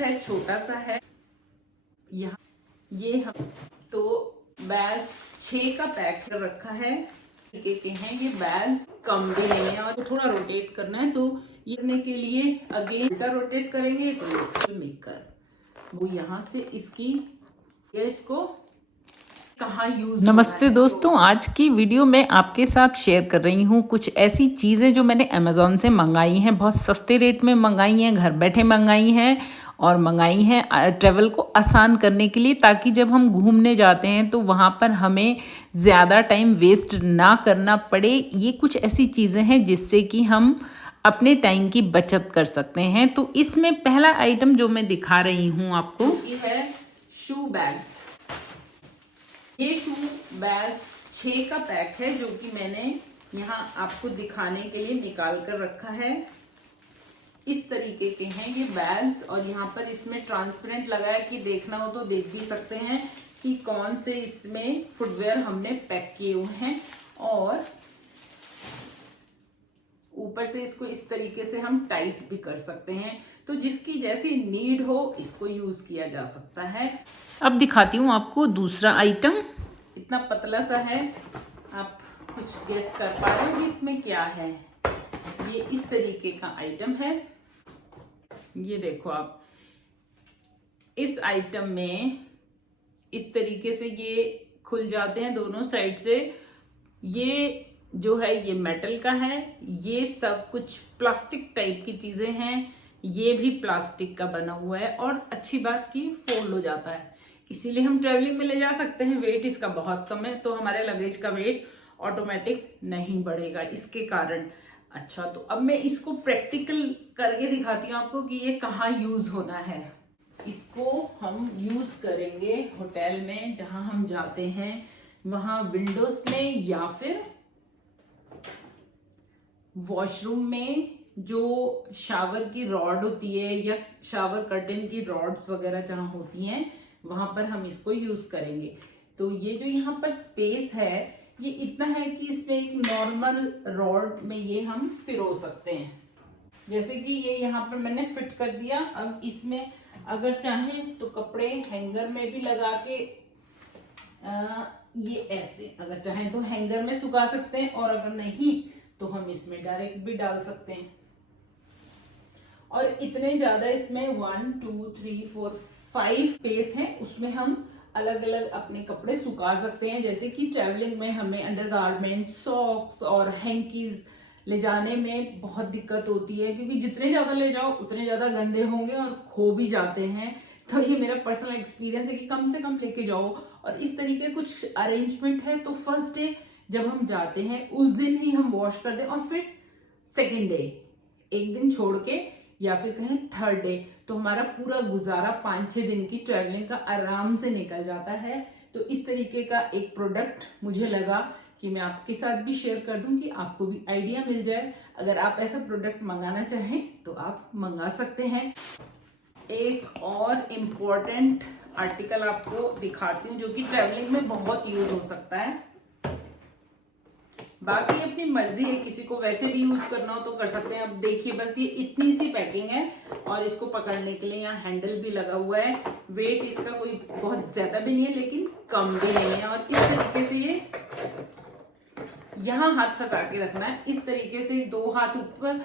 है, छोटा सा है। यहाँ ये हम तो बैग्स 6 का पैक कर रखा है के हैं। ये बैग्स कम भी नहीं है और थोड़ा रोटेट करना है, तो ये करने के लिए अगेन उल्टा रोटेट करेंगे तो मेकर वो यहाँ से इसको कहाँ यूज। नमस्ते दोस्तों, आज की वीडियो में आपके साथ शेयर कर रही हूँ कुछ ऐसी चीज़ें जो मैंने अमेज़ॉन से मंगाई हैं। बहुत सस्ते रेट में मंगाई हैं, घर बैठे मंगाई हैं और मंगाई हैं ट्रैवल को आसान करने के लिए, ताकि जब हम घूमने जाते हैं तो वहाँ पर हमें ज़्यादा टाइम वेस्ट ना करना पड़े। ये कुछ ऐसी चीज़ें हैं जिससे कि हम अपने टाइम की बचत कर सकते हैं। तो इसमें पहला आइटम जो मैं दिखा रही हूँ आपको, ये है शू बैग्स। ये शू बैग्स 6 का पैक है, जो कि मैंने यहाँ आपको दिखाने के लिए निकाल कर रखा है। इस तरीके के हैं ये बैग्स, और यहाँ पर इसमें ट्रांसपेरेंट लगा है कि देखना हो तो देख भी सकते हैं कि कौन से इसमें फुटवेयर हमने पैक किए हुए हैं। और ऊपर से इसको इस तरीके से हम टाइट भी कर सकते हैं, तो जिसकी जैसी नीड हो इसको यूज किया जा सकता है। अब दिखाती हूँ आपको दूसरा आइटम। इतना पतला सा है, आप कुछ गेस कर पा रहे हो इसमें क्या है। ये इस तरीके का आइटम है। ये देखो आप, इस आइटम में इस तरीके से ये खुल जाते हैं दोनों साइड से। ये जो है ये मेटल का है। ये सब कुछ प्लास्टिक टाइप की चीजें हैं। ये भी प्लास्टिक का बना हुआ है, और अच्छी बात की फोल्ड हो जाता है, इसीलिए हम ट्रेवलिंग में ले जा सकते हैं। वेट इसका बहुत कम है, तो हमारे लगेज का वेट ऑटोमेटिक नहीं बढ़ेगा इसके कारण। अच्छा, तो अब मैं इसको प्रैक्टिकल करके दिखाती हूँ आपको कि ये कहाँ यूज होना है। इसको हम यूज करेंगे होटल में, जहां हम जाते हैं वहां विंडोज में, या फिर वॉशरूम में जो शावर की रॉड होती है या शावर कर्टन की रॉड्स वगैरह जहां होती हैं, वहां पर हम इसको यूज करेंगे। तो ये जो यहाँ पर स्पेस है ये इतना है कि इसमें एक नॉर्मल रॉड में ये हम पिरो सकते हैं। जैसे कि ये यहाँ पर मैंने फिट कर दिया। अब इसमें अगर चाहें तो कपड़े हैंगर में भी लगा के ये ऐसे अगर चाहें तो हैंगर में सुखा सकते हैं, और अगर नहीं तो हम इसमें डायरेक्ट भी डाल सकते हैं। और इतने ज्यादा इसमें 1 2 3 4 5 स्पेस है, उसमें हम अलग अलग अपने कपड़े सुखा सकते हैं। जैसे कि ट्रैवलिंग में हमें अंडरगारमेंट, सॉक्स और हैंकीज ले जाने में बहुत दिक्कत होती है, क्योंकि जितने ज्यादा ले जाओ उतने ज्यादा गंदे होंगे और खो भी जाते हैं। तो ये मेरा पर्सनल एक्सपीरियंस है कि कम से कम लेके जाओ। और इस तरीके कुछ अरेंजमेंट है, तो फर्स्ट डे जब हम जाते हैं उस दिन ही हम वॉश कर दें, और फिर सेकेंड डे एक दिन छोड़ के, या फिर कहें थर्ड डे, तो हमारा पूरा गुजारा 5-6 दिन की ट्रैवलिंग का आराम से निकल जाता है। तो इस तरीके का एक प्रोडक्ट मुझे लगा कि मैं आपके साथ भी शेयर कर दूं, कि आपको भी आइडिया मिल जाए। अगर आप ऐसा प्रोडक्ट मंगाना चाहें तो आप मंगा सकते हैं। एक और इम्पोर्टेंट आर्टिकल आपको दिखाती हूँ, जो कि ट्रैवलिंग में बहुत यूज हो सकता है। बाकी अपनी मर्जी है, किसी को वैसे भी यूज करना हो तो कर सकते हैं। अब देखिए, बस ये इतनी सी पैकिंग है, और इसको पकड़ने के लिए यहाँ हैंडल भी लगा हुआ है। वेट इसका कोई बहुत ज्यादा भी नहीं है, लेकिन कम भी नहीं है। और इस तरीके से ये यहाँ हाथ फंसा के रखना है, इस तरीके से 2 हाथ ऊपर,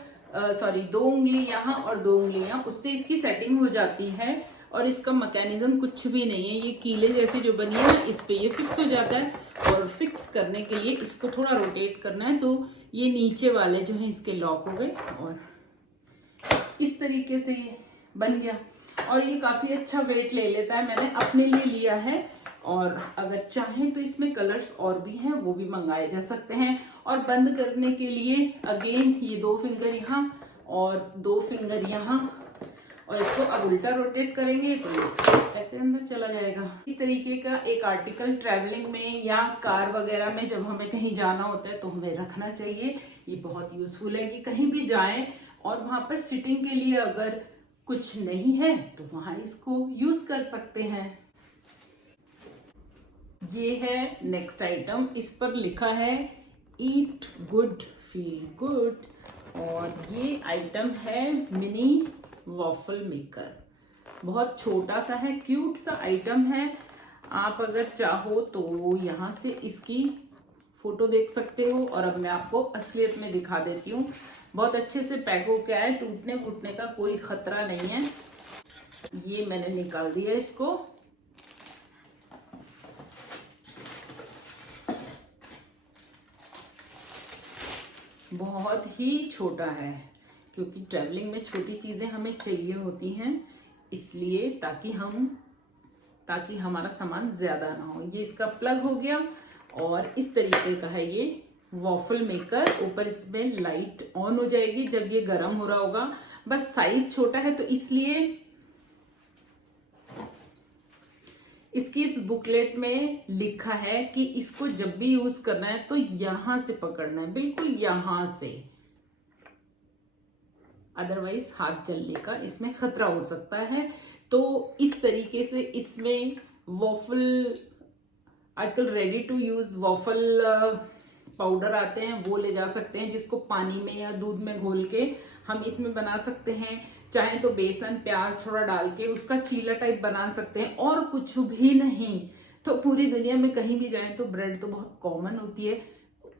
2 उंगली यहाँ और 2 उंगली यहाँ, उससे इसकी सेटिंग हो जाती है। और इसका मैकेनिज्म कुछ भी नहीं है, ये कीले जैसी जो बनी है ना, इस पे ये फिक्स हो जाता है। और फिक्स करने के लिए इसको थोड़ा रोटेट करना है, तो ये नीचे वाले जो हैं इसके लॉक हो गए, और इस तरीके से ये बन गया। और ये काफी अच्छा वेट ले लेता है, मैंने अपने लिए लिया है। और अगर चाहें तो इसमें कलर्स और भी हैं, वो भी मंगाए जा सकते हैं। और बंद करने के लिए अगेन ये 2 फिंगर यहाँ और 2 फिंगर यहाँ, और इसको अब उल्टा रोटेट करेंगे तो ऐसे अंदर चला जाएगा। इस तरीके का एक आर्टिकल ट्रैवलिंग में या कार वगैरह में जब हमें कहीं जाना होता है तो हमें रखना चाहिए। ये बहुत यूजफुल है कि कहीं भी जाएं और वहां पर सिटिंग के लिए अगर कुछ नहीं है तो वहां इसको यूज कर सकते हैं। ये है नेक्स्ट आइटम, इस पर लिखा है ईट गुड फील गुड, और ये आइटम है मिनी वॉफल मेकर। बहुत छोटा सा है, क्यूट सा आइटम है। आप अगर चाहो तो यहाँ से इसकी फोटो देख सकते हो। और अब मैं आपको असलियत में दिखा देती हूँ। बहुत अच्छे से पैक हो गया है, टूटने फूटने का कोई खतरा नहीं है। ये मैंने निकाल दिया इसको। बहुत ही छोटा है, क्योंकि ट्रैवलिंग में छोटी चीजें हमें चाहिए होती हैं, इसलिए ताकि हमारा सामान ज्यादा ना हो। ये इसका प्लग हो गया और इस तरीके का है ये वॉफल मेकर। ऊपर इसमें लाइट ऑन हो जाएगी जब ये गर्म हो रहा होगा। बस साइज छोटा है तो इसलिए इसकी इस बुकलेट में लिखा है कि इसको जब भी यूज करना है तो यहां से पकड़ना है, बिल्कुल यहां से, अदरवाइज हाथ जलने का इसमें खतरा हो सकता है। तो इस तरीके से इसमें वॉफल, आजकल ready to use waffle powder आते हैं, वो ले जा सकते हैं, जिसको पानी में या दूध में घोल के हम इसमें बना सकते हैं। चाहे तो बेसन प्याज थोड़ा डाल के उसका चीला टाइप बना सकते हैं। और कुछ भी नहीं तो पूरी दुनिया में कहीं भी जाएं तो ब्रेड तो बहुत कॉमन होती है,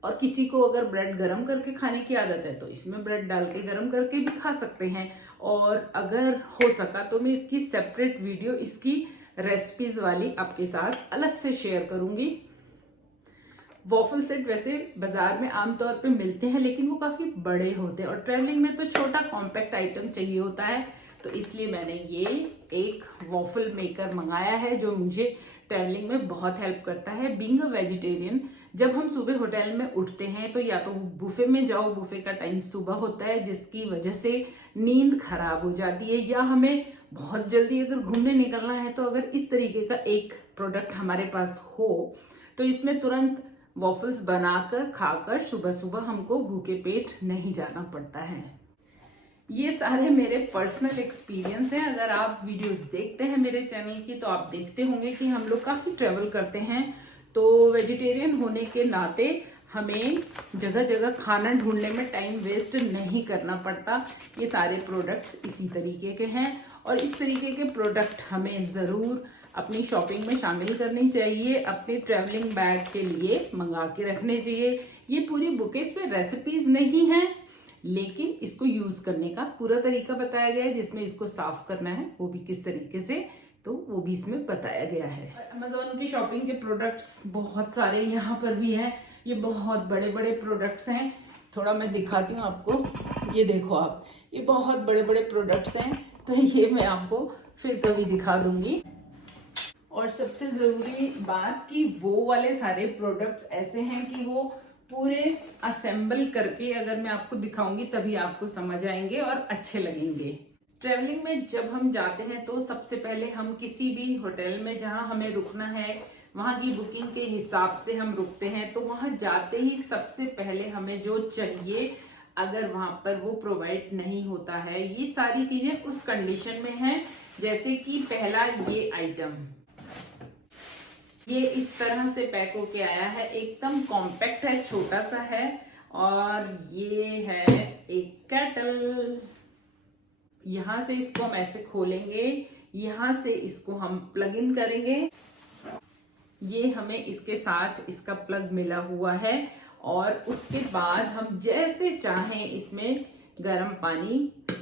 और किसी को अगर ब्रेड गरम करके खाने की आदत है तो इसमें ब्रेड डाल के गरम करके भी खा सकते हैं। और अगर हो सका तो मैं इसकी सेपरेट वीडियो, इसकी रेसिपीज वाली आपके साथ अलग से शेयर करूंगी। वॉफल सेट वैसे बाजार में आमतौर पे मिलते हैं, लेकिन वो काफी बड़े होते हैं और ट्रैवलिंग में तो छोटा कॉम्पैक्ट आइटम चाहिए होता है। तो इसलिए मैंने ये एक वॉफल मेकर मंगाया है, जो मुझे ट्रैवलिंग में बहुत हेल्प करता है। बीइंग अ वेजिटेरियन, जब हम सुबह होटल में उठते हैं तो या तो बुफे में जाओ, बुफे का टाइम सुबह होता है जिसकी वजह से नींद खराब हो जाती है, या हमें बहुत जल्दी अगर घूमने निकलना है तो अगर इस तरीके का एक प्रोडक्ट हमारे पास हो तो इसमें तुरंत वॉफल्स बनाकर खाकर सुबह सुबह हमको भूखे पेट नहीं जाना पड़ता है। ये सारे मेरे पर्सनल एक्सपीरियंस हैं। अगर आप वीडियोस देखते हैं मेरे चैनल की तो आप देखते होंगे कि हम लोग काफी ट्रेवल करते हैं, तो वेजिटेरियन होने के नाते हमें जगह जगह खाना ढूंढने में टाइम वेस्ट नहीं करना पड़ता। ये सारे प्रोडक्ट्स इसी तरीके के हैं और इस तरीके के प्रोडक्ट हमें जरूर अपनी शॉपिंग में शामिल करनी चाहिए, अपने ट्रैवलिंग बैग के लिए मंगा के रखने चाहिए। ये पूरी बुकेज पे रेसिपीज नहीं है, लेकिन इसको यूज करने का पूरा तरीका बताया गया है, जिसमें इसको साफ करना है वो भी किस तरीके से, तो वो भी इसमें बताया गया है। अमेज़न की शॉपिंग के प्रोडक्ट्स बहुत सारे यहाँ पर भी हैं। ये बहुत बड़े बड़े प्रोडक्ट्स हैं, थोड़ा मैं दिखाती हूँ आपको। ये देखो आप, ये बहुत बड़े बड़े प्रोडक्ट्स हैं, तो ये मैं आपको फिर कभी दिखा दूंगी। और सबसे जरूरी बात कि वो वाले सारे प्रोडक्ट्स ऐसे हैं कि वो पूरे असेंबल करके अगर मैं आपको दिखाऊंगी तभी आपको समझ आएंगे और अच्छे लगेंगे। ट्रैवलिंग में जब हम जाते हैं तो सबसे पहले हम किसी भी होटल में जहां हमें रुकना है वहां की बुकिंग के हिसाब से हम रुकते हैं। तो वहां जाते ही सबसे पहले हमें जो चाहिए, अगर वहां पर वो प्रोवाइड नहीं होता है, ये सारी चीजें उस कंडीशन में हैं। जैसे कि पहला ये आइटम, ये इस तरह से पैक होके आया है, एकदम कॉम्पैक्ट है, छोटा सा है। और ये है एक केटल। यहां से इसको हम ऐसे खोलेंगे, यहां से इसको हम प्लग इन करेंगे। ये हमें इसके साथ इसका प्लग मिला हुआ है और उसके बाद हम जैसे चाहें इसमें गर्म पानी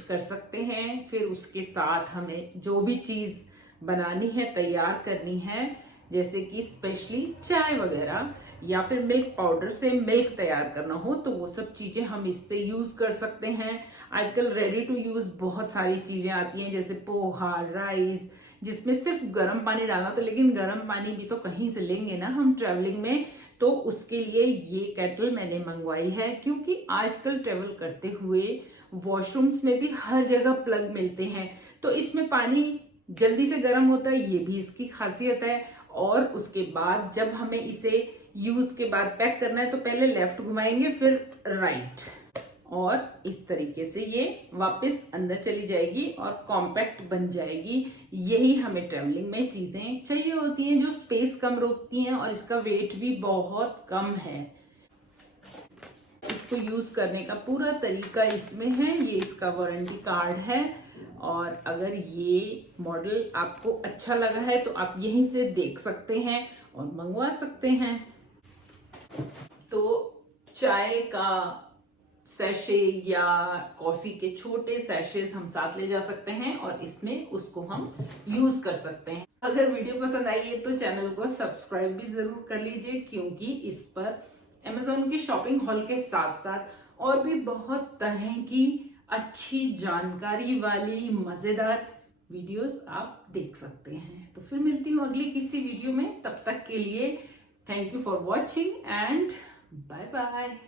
कर सकते हैं। फिर उसके साथ हमें जो भी चीज बनानी है, तैयार करनी है, जैसे कि स्पेशली चाय वगैरह या फिर मिल्क पाउडर से मिल्क तैयार करना हो, तो वो सब चीजें हम इससे यूज कर सकते हैं। आजकल रेडी टू यूज बहुत सारी चीजें आती हैं, जैसे पोहा, राइस, जिसमें सिर्फ गर्म पानी डालना। तो लेकिन गर्म पानी भी तो कहीं से लेंगे ना हम ट्रैवलिंग में, तो उसके लिए ये केटल मैंने मंगवाई है। क्योंकि आजकल ट्रेवल करते हुए वॉशरूम्स में भी हर जगह प्लग मिलते हैं, तो इसमें पानी जल्दी से गर्म होता है, ये भी इसकी खासियत है। और उसके बाद जब हमें इसे यूज के बाद पैक करना है तो पहले लेफ्ट घुमाएंगे फिर राइट, और इस तरीके से ये वापस अंदर चली जाएगी और कॉम्पैक्ट बन जाएगी। यही हमें ट्रैवलिंग में चीजें चाहिए होती हैं, जो स्पेस कम रोकती हैं और इसका वेट भी बहुत कम है। इसको यूज करने का पूरा तरीका इसमें है, ये इसका वारंटी कार्ड है और अगर ये मॉडल आपको अच्छा लगा है तो आप यहीं से देख सकते हैं और मंगवा सकते हैं। तो चाय का सैशे या कॉफी के छोटे सैशेज हम साथ ले जा सकते हैं और इसमें उसको हम यूज कर सकते हैं। अगर वीडियो पसंद आई है तो चैनल को सब्सक्राइब भी जरूर कर लीजिए, क्योंकि इस पर Amazon की शॉपिंग हॉल के साथ साथ और भी बहुत तरह की अच्छी जानकारी वाली मजेदार वीडियोस आप देख सकते हैं। तो फिर मिलती हूँ अगली किसी वीडियो में, तब तक के लिए thank you for watching and bye bye.